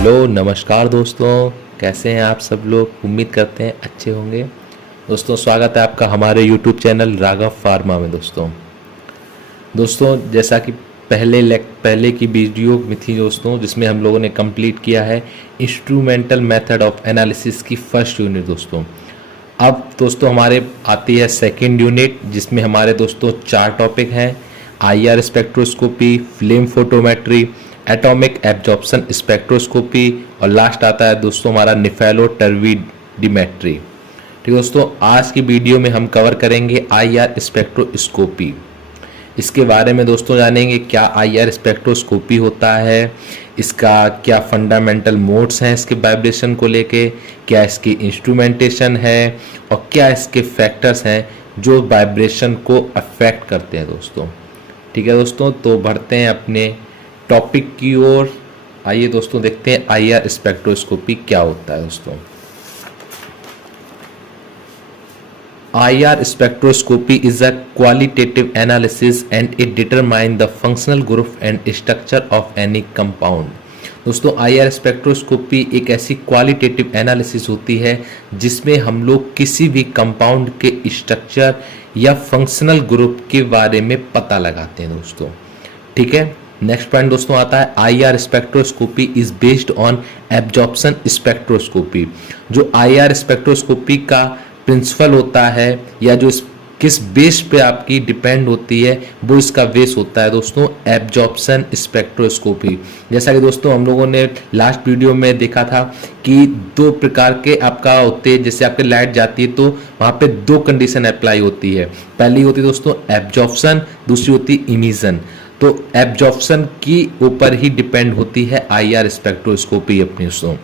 Hello नमस्कार दोस्तों, कैसे हैं आप सब लोग। उम्मीद करते हैं अच्छे होंगे। दोस्तों स्वागत है आपका हमारे यूट्यूब चैनल राघव फार्मा में। दोस्तों जैसा कि पहले की वीडियो में थी दोस्तों, जिसमें हम लोगों ने कंप्लीट किया है इंस्ट्रूमेंटल मेथड ऑफ एनालिसिस की फर्स्ट यूनिट दोस्तों। अब दोस्तों हमारे आती है सेकंड यूनिट, जिसमें हमारे दोस्तों 4 टॉपिक हैं। IR spectroscopy, flame photometry, atomic absorption spectroscopy और लास्ट आता है दोस्तों हमारा नेफेलोटर्बिडिमेट्री। ठीक दोस्तों, आज की वीडियो में हम कवर करेंगे आईआर स्पेक्ट्रोस्कोपी। इसके बारे में दोस्तों जानेंगे क्या आईआर स्पेक्ट्रोस्कोपी होता है, इसका क्या फंडामेंटल मोड्स हैं इसके वाइब्रेशन को लेके, क्या इसकी इंस्ट्रूमेंटेशन है और क्या इसके फैक्टर्स हैं जो वाइब्रेशन को अफेक्ट करते हैं दोस्तों। ठीक है दोस्तों, तो बढ़ते हैं अपने टॉपिक की ओर। आइए दोस्तों देखते हैं आईआर स्पेक्ट्रोस्कोपी क्या होता है दोस्तों। IR spectroscopy is a qualitative analysis and it determine the functional group and structure of any compound। दोस्तों IR स्पेक्ट्रोस्कोपी एक ऐसी क्वालिटेटिव एनालिसिस होती है जिसमें हम लोग किसी भी कंपाउंड के स्ट्रक्चर या फंक्शनल ग्रुप के बारे में पता लगाते हैं दोस्तों। ठीक है, नेक्स्ट पॉइंट दोस्तों आता है IR spectroscopy is based on absorption spectroscopy. जो IR स्पेक्ट्रोस्कोपी का प्रिंसिपल होता है या जो किस बेस पे आपकी डिपेंड होती है वो इसका बेस होता है दोस्तों एब्जॉर्प्शन स्पेक्ट्रोस्कोपी। जैसा कि दोस्तों हम लोगों ने लास्ट वीडियो में देखा था कि 2 प्रकार के आपका होते हैं। जैसे आपके लाइट जाती है तो वहाँ पे 2 कंडीशन अप्लाई होती है। पहली होती है दोस्तों एब्जॉर्प्शन, दूसरी होती है इमिशन। तो एब्जॉर्प्शन की ऊपर ही डिपेंड होती है आईआर स्पेक्ट्रोस्कोपी अपनी दोस्तों।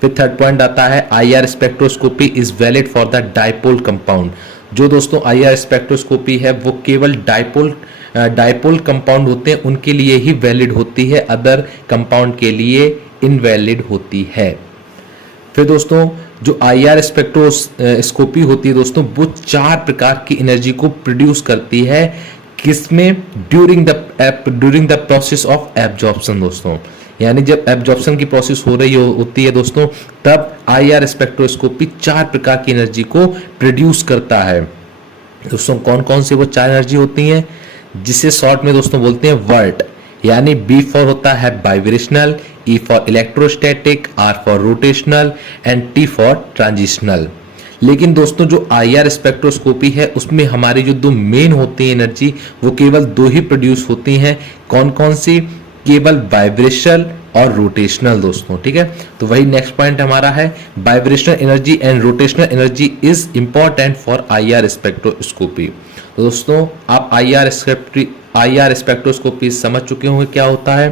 फिर थर्ड पॉइंट आता है IR spectroscopy is valid for the dipole compound. जो दोस्तों आईआर स्पेक्ट्रोस्कोपी है वो केवल डाइपोल कंपाउंड होते हैं उनके लिए ही वैलिड होती है, अदर कंपाउंड के लिए इनवैलिड होती है। फिर दोस्तों जो आईआर स्पेक्ट्रोस्कोपी होती है दोस्तों वो 4 प्रकार की एनर्जी को प्रोड्यूस करती है, किसमें during the process of absorption दोस्तों। यानी जब एब्जॉर्प्शन की प्रोसेस हो रही होती है दोस्तों तब आईआर स्पेक्ट्रोस्कोपी 4 प्रकार की एनर्जी को प्रोड्यूस करता है दोस्तों। कौन कौन सी वो 4 एनर्जी होती हैं, जिसे शॉर्ट में दोस्तों बोलते हैं वर्ट। यानी बी फॉर होता है vibrational, E for electrostatic, R for rotational and T for transitional. लेकिन दोस्तों जो आईआर स्पेक्ट्रोस्कोपी है उसमें हमारी जो 2 मेन होती है एनर्जी वो केवल 2 ही प्रोड्यूस होती हैं। कौन कौन सी, केवल वाइब्रेशनल और रोटेशनल दोस्तों। ठीक है, तो वही नेक्स्ट पॉइंट हमारा है vibrational energy and rotational energy is important for IR spectroscopy. दोस्तों आप आईआर स्पेक्ट्रोस्कोपी समझ चुके होंगे क्या होता है।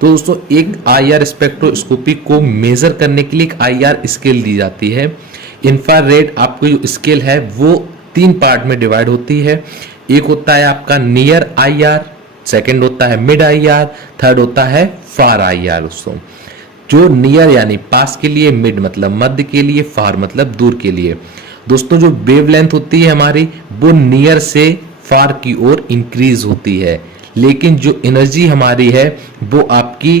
तो दोस्तों एक आईआर स्पेक्ट्रोस्कोपी को मेजर करने के लिए एक आईआर स्केल दी जाती है। इंफ्रारेड आपको जो स्केल है वो 3 पार्ट में डिवाइड होती है। एक होता है आपका नियर आईआर, सेकंड होता है मिड आईआर, थर्ड होता है फार आईआर दोस्तों। जो नियर यानी पास के लिए, मिड मतलब मध्य के लिए, फार मतलब दूर के लिए। दोस्तों जो वेवलेंथ होती है हमारी वो नियर से फार की ओर इंक्रीज होती है, लेकिन जो एनर्जी हमारी है वो आपकी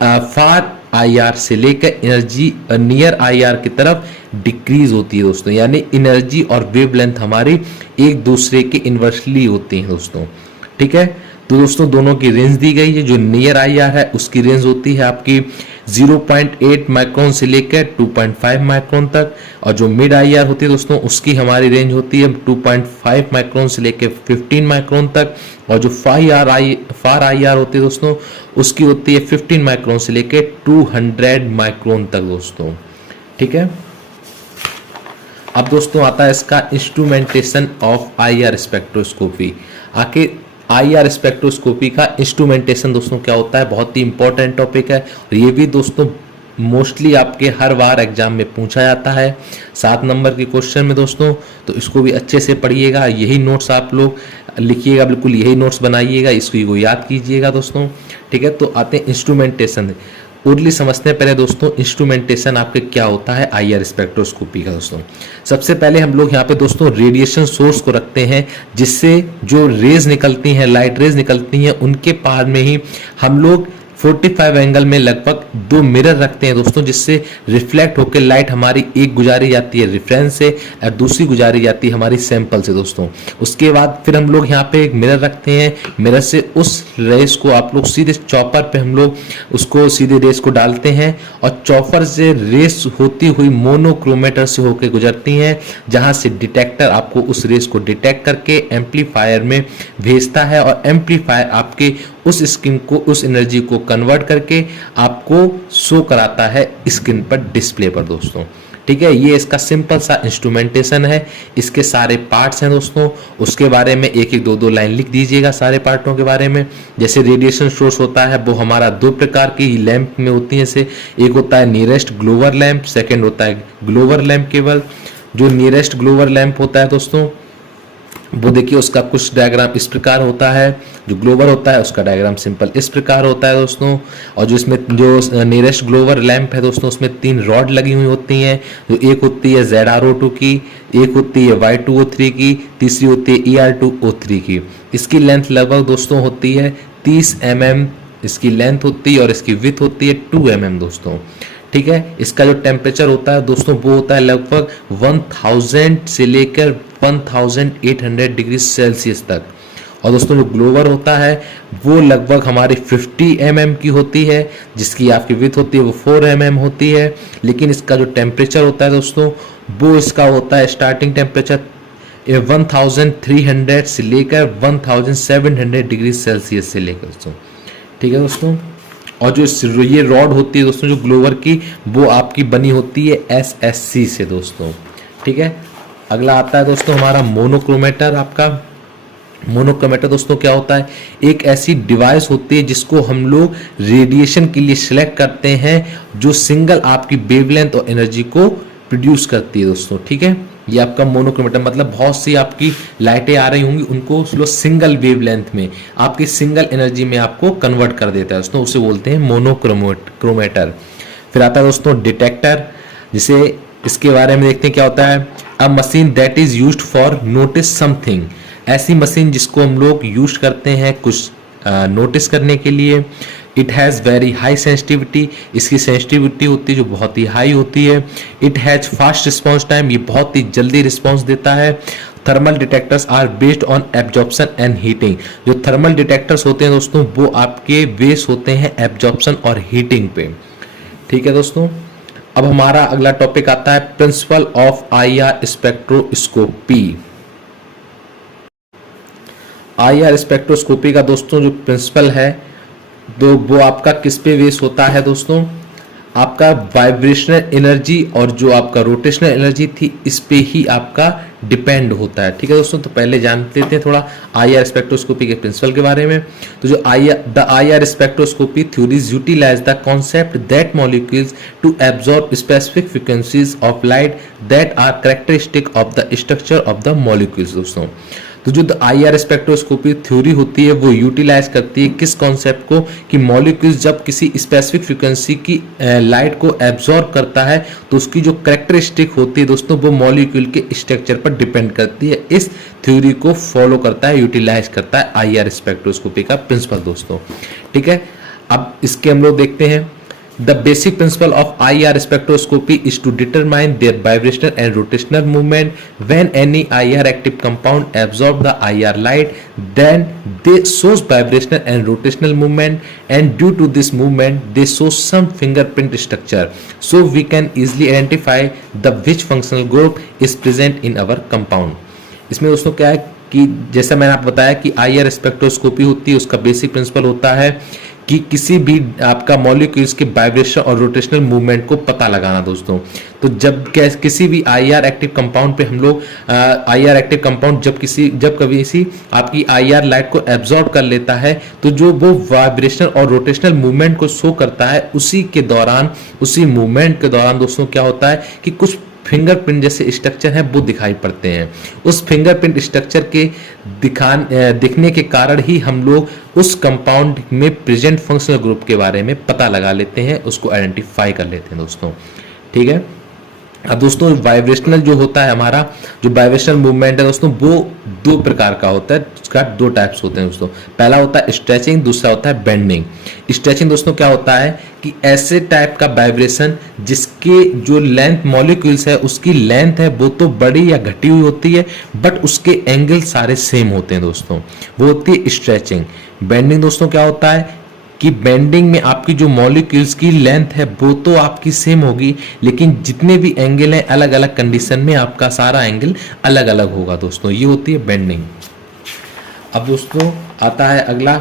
फार आईआर से लेकर एनर्जी नियर आईआर की तरफ डिक्रीज होती है दोस्तों। यानी एनर्जी और वेवलेंथ हमारी एक दूसरे के इन्वर्सली होती हैं दोस्तों। ठीक है, तो दोस्तों दोनों की रेंज दी गई है। जो नियर आईआर है उसकी रेंज होती है आपकी 0.8 माइक्रोन से लेकर 2.5 माइक्रोन तक, और जो मिड आईआर होती है दोस्तों उसकी हमारी रेंज होती है 2.5 माइक्रोन से लेकर 15 माइक्रोन तक, और जो फार आईआर होती है दोस्तों उसकी होती है 15 माइक्रोन से लेकर 200 माइक्रोन तक दोस्तों। ठीक है, अब दोस्तों आता है इसका इंस्ट्रूमेंटेशन ऑफ आईआर स्पेक्ट्रोस्कोपी। आखिर आईआर स्पेक्ट्रोस्कोपी का इंस्ट्रूमेंटेशन दोस्तों क्या होता है, बहुत ही इंपॉर्टेंट टॉपिक है और ये भी दोस्तों मोस्टली आपके हर बार एग्जाम में पूछा जाता है 7 नंबर के क्वेश्चन में दोस्तों। तो इसको भी अच्छे से पढ़िएगा, यही नोट्स आप लोग लिखिएगा, बिल्कुल यही नोट्स बनाइएगा, इसको याद कीजिएगा दोस्तों। ठीक है, तो आते हैं इंस्ट्रूमेंटेशन। ओरली समझते हैं पहले दोस्तों इंस्ट्रूमेंटेशन आपके क्या होता है आईआर स्पेक्ट्रोस्कोपी का दोस्तों। सबसे पहले हम लोग यहाँ पे दोस्तों रेडिएशन सोर्स को रखते हैं, जिससे जो रेज निकलती हैं, लाइट रेज निकलती हैं, उनके पार में ही हम लोग 45 एंगल में लगभग 2 मिरर रखते हैं दोस्तों, जिससे रिफ्लेक्ट होकर लाइट हमारी एक गुजारी जाती है रेफरेंस से और दूसरी गुजारी जाती है हमारी सैंपल से दोस्तों। उसके बाद फिर हम लोग यहाँ पे एक मिरर रखते हैं, मिरर से उस रेस को आप लोग सीधे चॉपर पे हम लोग उसको सीधे रेस को डालते हैं और चॉपर से रेस होती हुई मोनोक्रोमेटर से होकर गुजरती हैं, जहां से डिटेक्टर आपको उस रेस को डिटेक्ट करके एम्पलीफायर में भेजता है और एम्पलीफायर आपके उस स्क्रीन को, उस एनर्जी को कन्वर्ट करके आपको शो कराता है स्क्रीन पर, डिस्प्ले पर दोस्तों। ठीक है, ये इसका सिंपल सा इंस्ट्रूमेंटेशन है, इसके सारे पार्ट्स हैं दोस्तों। उसके बारे में एक एक दो लाइन लिख दीजिएगा सारे पार्टों के बारे में। जैसे रेडिएशन सोर्स होता है वो हमारा 2 प्रकार की लैंप में होती है, से एक होता है नियरेस्ट ग्लोवर लैंप, सेकंड होता है ग्लोवर लैंप केवल। जो नियरेस्ट ग्लोवर लैंप होता है दोस्तों वो देखिए उसका कुछ डायग्राम इस प्रकार होता है, जो ग्लोवर होता है उसका डायग्राम सिंपल इस प्रकार होता है दोस्तों। और जो इसमें जो नियरेस्ट ग्लोवर लैंप है दोस्तों उसमें 3 रॉड लगी हुई होती हैं, जो एक होती है ZrO2 की, एक होती है Y2O3 की, तीसरी होती है ER2O3 की। इसकी लेंथ लगभग दोस्तों होती है 30 mm इसकी लेंथ होती है और इसकी विड्थ होती है 2 mm दोस्तों। ठीक है, इसका जो टेम्परेचर होता है दोस्तों वो होता है लगभग 1000 से लेकर 1800 डिग्री सेल्सियस तक। और दोस्तों जो ग्लोवर होता है वो लगभग हमारी 50 mm की होती है, जिसकी आपकी विड्थ होती है वो 4 mm होती है। लेकिन इसका जो टेम्परेचर होता है दोस्तों वो इसका होता है स्टार्टिंग टेम्परेचर 1300 से लेकर 1700 डिग्री सेल्सियस से लेकर दोस्तों। ठीक है दोस्तों, और जो ये रॉड होती है दोस्तों जो ग्लोवर की वो आपकी बनी होती है SSC से दोस्तों। ठीक है, अगला आता है दोस्तों हमारा मोनोक्रोमेटर। आपका मोनोक्रोमेटर दोस्तों क्या होता है, एक ऐसी डिवाइस होती है जिसको हम लोग रेडिएशन के लिए सिलेक्ट करते हैं, जो सिंगल आपकी वेवलेंथ और एनर्जी को प्रोड्यूस करती है दोस्तों। ठीक है, ये आपका मोनोक्रोमेटर मतलब बहुत सी आपकी लाइटें आ रही होंगी उनको स्लो सिंगल वेवलेंथ में आपकी सिंगल एनर्जी में आपको कन्वर्ट कर देता है दोस्तों, उसे बोलते हैं मोनोक्रोमेटर। फिर आता है दोस्तों डिटेक्टर, जिसे इसके बारे में देखते हैं क्या होता है। अ machine that is used for notice something, ऐसी मशीन जिसको हम लोग यूज करते हैं कुछ नोटिस करने के लिए। It has very high sensitivity, इसकी सेंसिटिविटी होती है जो बहुत ही हाई होती है। It has fast response time, ये बहुत ही जल्दी रिस्पॉन्स देता है। Thermal detectors are based on absorption and heating, जो थर्मल डिटेक्टर्स होते हैं दोस्तों वो आपके बेस होते हैं एब्जॉर्प्शन और हीटिंग पे। ठीक है दोस्तों, अब हमारा अगला टॉपिक आता है principle of IR spectroscopy. IR spectroscopy का दोस्तों जो प्रिंसिपल है तो वो आपका किस पे बेस होता है दोस्तों, आपका वाइब्रेशनल एनर्जी और जो आपका रोटेशनल एनर्जी थी इस पे ही आपका डिपेंड होता है। ठीक है दोस्तों, तो पहले जान लेते हैं थोड़ा IR स्पेक्ट्रोस्कोपी के प्रिंसिपल के बारे में। तो जो IR spectroscopy theories utilise the concept that molecules to absorb specific frequencies of light that are characteristic of the structure of the molecules दोस्तों। तो जो IR स्पेक्ट्रोस्कोपी थ्योरी होती है वो यूटिलाइज करती है किस कॉन्सेप्ट को, कि मॉलिक्यूल्स जब किसी स्पेसिफिक फ्रीक्वेंसी की लाइट को एब्जॉर्ब करता है तो उसकी जो कैरेक्टरिस्टिक होती है दोस्तों वो मॉलिक्यूल के स्ट्रक्चर पर डिपेंड करती है। इस थ्योरी को फॉलो करता है, यूटिलाइज करता है IR स्पेक्ट्रोस्कोपी का प्रिंसिपल दोस्तों। ठीक है, अब इसके हम लोग देखते हैं। The basic principle of IR spectroscopy is to determine their vibrational and rotational movement. When any IR active compound absorbs the IR light, then they shows vibrational and rotational movement, and due to this movement, they show some fingerprint structure. So we can easily identify the which functional group is present in our compound. इसमें दोस्तों क्या है कि जैसा मैंने आपको बताया कि IR स्पेक्ट्रोस्कोपी होती है, उसका बेसिक प्रिंसिपल होता है कि किसी भी आपका मॉलिक्यूल्स के वाइब्रेशन और रोटेशनल मूवमेंट को पता लगाना दोस्तों। तो जब किसी भी IR एक्टिव कंपाउंड पे हम लोग IR एक्टिव कंपाउंड जब कभी इसी आपकी IR लाइट को एब्जॉर्ब कर लेता है तो जो वो वाइब्रेशनल और रोटेशनल मूवमेंट को शो करता है, उसी मूवमेंट के दौरान दोस्तों क्या होता है कि कुछ फिंगरप्रिंट जैसे स्ट्रक्चर है वो दिखाई पड़ते हैं। उस फिंगरप्रिंट स्ट्रक्चर के दिखने के कारण ही हम लोग उस कंपाउंड में प्रेजेंट फंक्शनल ग्रुप के बारे में पता लगा लेते हैं, उसको आइडेंटिफाई कर लेते हैं दोस्तों। ठीक है, अब दोस्तों वाइब्रेशनल जो होता है हमारा, जो वाइब्रेशनल मूवमेंट है दोस्तों, वो दो प्रकार का होता है, उसका दो टाइप्स होते हैं दोस्तों। पहला होता है स्ट्रेचिंग, दूसरा होता है बेंडिंग। स्ट्रेचिंग दोस्तों क्या होता है कि ऐसे टाइप का वाइब्रेशन जिसके जो लेंथ मॉलिक्यूल्स है उसकी लेंथ है वो तो बड़ी या घटी हुई होती है, बट उसके एंगल सारे सेम होते हैं दोस्तों, वो होती है स्ट्रेचिंग। बेंडिंग दोस्तों क्या होता है कि बेंडिंग में आपकी जो मॉलिक्यूल्स की लेंथ है वो तो आपकी सेम होगी, लेकिन जितने भी एंगल हैं अलग अलग कंडीशन में आपका सारा एंगल अलग अलग होगा दोस्तों, ये होती है बेंडिंग। अब दोस्तों आता है अगला,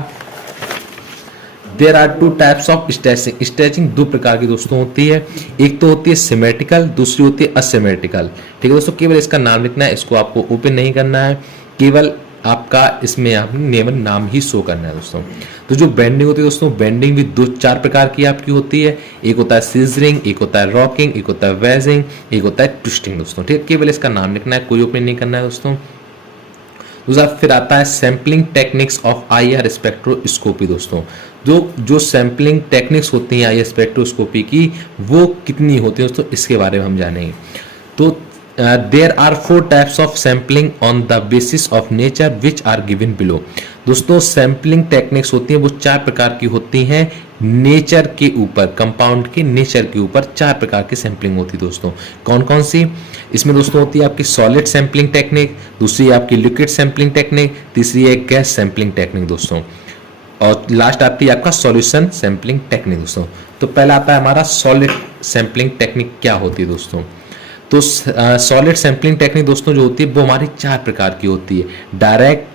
there are two types of stretching. Stretching दो प्रकार की दोस्तों होती है, एक तो होती है सिमेट्रिकल, दूसरी होती है असिमेट्रिकल। ठीक है दोस्तों, केवल इसका नाम लिखना है, इसको आपको ओपन नहीं करना है, केवल आपका इसमें आपने नाम ही शो करना है दोस्तों। तो जो बेंडिंग होती है दोस्तों, बेंडिंग भी दो चार प्रकार की आपकी होती है, एक होता है सीजरिंग, एक होता है रॉकिंग, एक होता है वेजिंग, एक होता है ट्विस्टिंग दोस्तों। ठीक है, केवल इसका नाम लिखना है, कोई ओपन नहीं करना है दोस्तों। दूसरा फिर आता है sampling techniques of IR spectroscopy दोस्तों। जो सैम्पलिंग टेक्निक्स होती हैं IR स्पेक्ट्रोस्कोपी की, वो कितनी होती है दोस्तों, इसके बारे में हम जानेंगे। तो there are 4 types of sampling on the basis of nature which are given below. दोस्तों सैम्पलिंग टेक्निक्स होती हैं वो 4 प्रकार की होती हैं, नेचर के ऊपर, कंपाउंड के नेचर के ऊपर 4 प्रकार की सैम्पलिंग होती है दोस्तों। कौन कौन सी? इसमें दोस्तों होती है आपकी सॉलिड सैम्पलिंग टेक्निक, दूसरी आपकी लिक्विड सैम्पलिंग टेक्निक, तीसरी है गैस सैम्पलिंग टेक्निक दोस्तों, और लास्ट आती है आपका सॉल्यूशन सैम्पलिंग टेक्निक दोस्तों। तो पहला आता है हमारा सॉलिड सैम्पलिंग टेक्निक क्या होती है दोस्तों। तो सॉलिड सैम्पलिंग टेक्निक दोस्तों जो होती है वो हमारी 4 प्रकार की होती है, direct,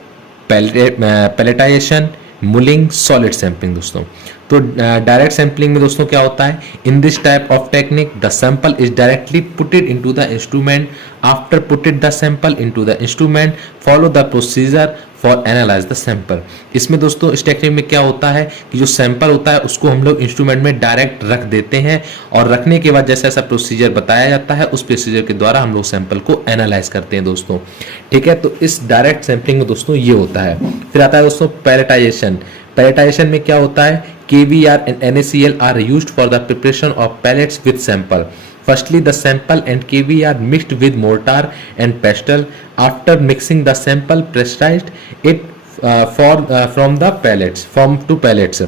pelletisation, mulling, solid sampling दोस्तों। तो डायरेक्ट सैम्पलिंग में दोस्तों क्या होता है, in this type of technique the sample is directly putted into the instrument, after putted the sample into the instrument follow the procedure for analyse the sample. इसमें दोस्तों इस टेक्निक में क्या होता है कि जो सैंपल होता है उसको हम लोग इंस्ट्रूमेंट में डायरेक्ट रख देते हैं, और रखने के बाद जैसा ऐसा प्रोसीजर बताया जाता है उस प्रोसीजर के द्वारा हम लोग सैंपल को एनालाइज करते हैं दोस्तों। ठीक है, तो इस डायरेक्ट सैंपलिंग में दोस्तों ये होता है। फिर आता है दोस्तों पैलेटाइजेशन। पैलेटाइजेशन में क्या होता है, KVR and NaCl are used for the preparation of pellets with sample. Firstly, the sample and KVR mixed with mortar and pestle. After mixing the sample, pressurized it from the pellets, to pellets.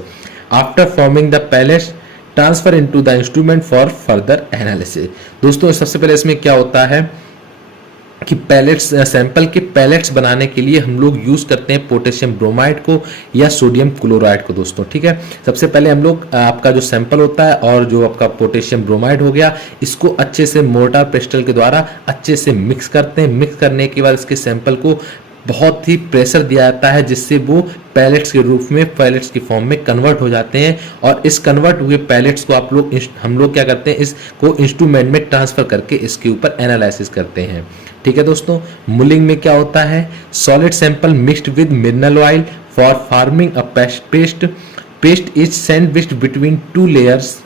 After forming the pellets, transfer into the instrument for further analysis. दोस्तों सबसे पहले इसमें क्या होता है कि pallets, sample के pallets बनाने के लिए हम लोग यूज करते हैं पोटेशियम ब्रोमाइड को या सोडियम क्लोराइड को दोस्तों। ठीक है, सबसे पहले हम लोग आपका जो सैंपल होता है और जो आपका पोटेशियम ब्रोमाइड हो गया, इसको अच्छे से मोर्टार पेस्टल के द्वारा अच्छे से मिक्स करते हैं। मिक्स करने के बाद इसके सैंपल को बहुत ही प्रेशर दिया जाता है जिससे वो पैलेट्स के रूप में, पैलेट्स की फॉर्म में कन्वर्ट हो जाते हैं, और इस कन्वर्ट हुए पैलेट्स को हम लोग क्या करते हैं, इसको इंस्ट्रूमेंट में ट्रांसफर करके इसके ऊपर एनालिसिस करते हैं। ठीक है दोस्तों, मुलिंग में क्या होता है, solid sample mixed with mineral oil for farming a paste is sandwiched between two layers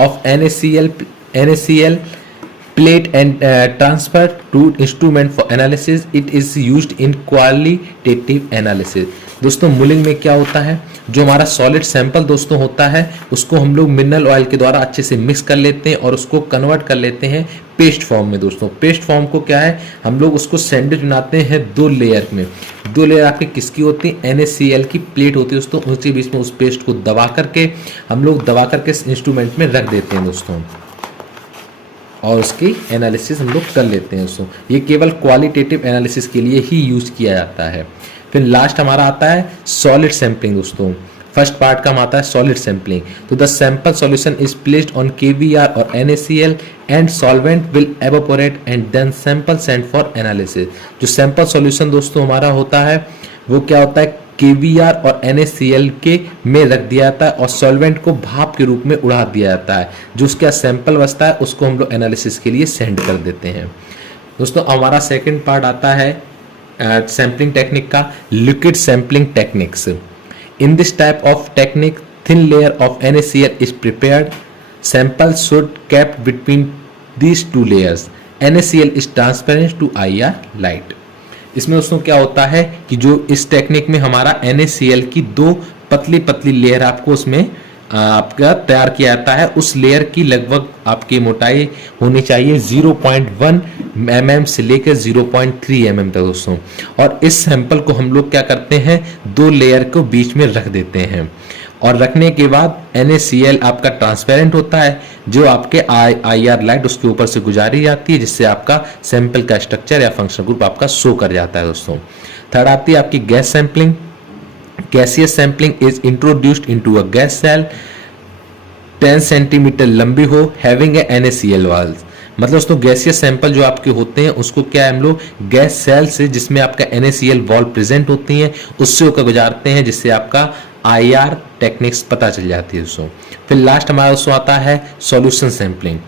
of NaCl plate and transfer to instrument for analysis. It is used in qualitative analysis. दोस्तों मुलिंग में क्या होता है, जो हमारा सॉलिड सैंपल दोस्तों होता है उसको हम लोग मिनरल ऑयल के द्वारा अच्छे से मिक्स कर लेते हैं और उसको कन्वर्ट कर लेते हैं पेस्ट फॉर्म में दोस्तों। पेस्ट फॉर्म को क्या है, हम लोग उसको सैंडविच बनाते हैं 2 लेयर में। 2 लेयर आपकी किसकी होती है, NaCl की प्लेट होती है दोस्तों, उसके बीच में उस पेस्ट को दबा करके हम लोग इंस्ट्रूमेंट में रख देते हैं दोस्तों, और उसकी एनालिसिस हम लोग कर लेते हैं दोस्तों। ये केवल क्वालिटेटिव एनालिसिस के लिए ही यूज किया जाता है। फिर लास्ट हमारा आता है सॉलिड सैंपलिंग दोस्तों। फर्स्ट पार्ट का हम आता है सॉलिड सैंपलिंग। तो the sample solution is placed on KVR और NaCl and solvent will evaporate and then sample sent for analysis. जो सैंपल सॉल्यूशन दोस्तों हमारा होता है वो क्या होता है, KVR और NaCl के में रख दिया जाता है और सॉल्वेंट को भाप के रूप में उड़ा दिया जाता है। जो उसका सैंपल बचता है उसको हम लोग एनालिसिस के लिए सेंड कर देते हैं दोस्तों। हमारा सेकंड पार्ट आता है सैंपलिंग टेक्निक का, liquid sampling techniques. In this type of technique thin layer of NaCl is prepared, sample should kept between these 2 layers. NaCl is transparent to IR light. इसमें दोस्तों क्या होता है कि जो इस टेक्निक में हमारा NaCl की 2 पतली पतली लेयर आपको उसमें आपका तैयार किया जाता है, उस लेयर की लगभग आपकी मोटाई होनी चाहिए 0.1 mm से लेकर 0.3 mm तक दोस्तों। और इस सैंपल को हम लोग क्या करते हैं, 2 लेयर को बीच में रख देते हैं और रखने के बाद NaCl आपका ट्रांसपेरेंट होता है, जो आपके IR लाइट उसके ऊपर से गुजारी जाती है, जिससे आपका सैंपल का स्ट्रक्चर या फंक्शनल ग्रुप आपका शो कर जाता है दोस्तों। थर्ड आती है आपकी gas sampling. Gaseous sampling is introduced into a gas cell 10 centimetre लंबी हो, हैविंग ए NaCl walls। मतलब दोस्तों गैसियस सैंपल जो आपके होते हैं उसको क्या है, हम लोग गैस सेल से जिसमें आपका NaCl वॉल प्रेजेंट होती है उससे होकर गुजारते हैं, जिससे आपका IR टेक्निक्स पता चल जाती है दोस्तों। फिर लास्ट हमारा दोस्तों आता है solution sampling.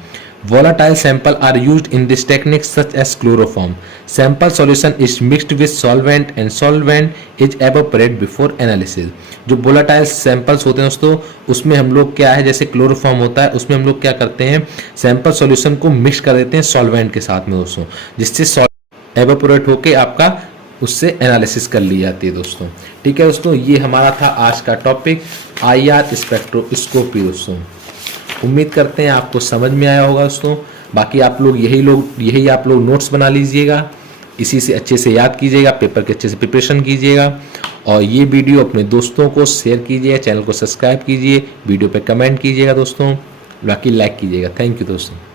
Volatile sample are used in this technique such as chloroform. Sample solution is mixed with solvent and solvent is evaporated before analysis. जो volatile samples होते हैं दोस्तों उसमें हम लोग क्या है, जैसे क्लोरोफॉर्म होता है उसमें हम लोग क्या करते हैं, सैंपल सॉल्यूशन को मिक्स कर देते हैं सॉल्वेंट के साथ में दोस्तों, जिससे एवेपोरेट होके आपका उससे एनालिसिस कर ली जाती है दोस्तों। ठीक है दोस्तों, ये हमारा था आज का टॉपिक IR स्पेक्ट्रोस्कोपी दोस्तों। उम्मीद करते हैं आपको समझ में आया होगा दोस्तों। बाकी आप लोग यही आप लोग नोट्स बना लीजिएगा, इसी से अच्छे से याद कीजिएगा, पेपर के अच्छे से प्रिपरेशन कीजिएगा और ये वीडियो अपने दोस्तों को शेयर कीजिए, चैनल को सब्सक्राइब कीजिए, वीडियो पे कमेंट कीजिएगा दोस्तों, बाकी लाइक कीजिएगा। थैंक यू दोस्तों।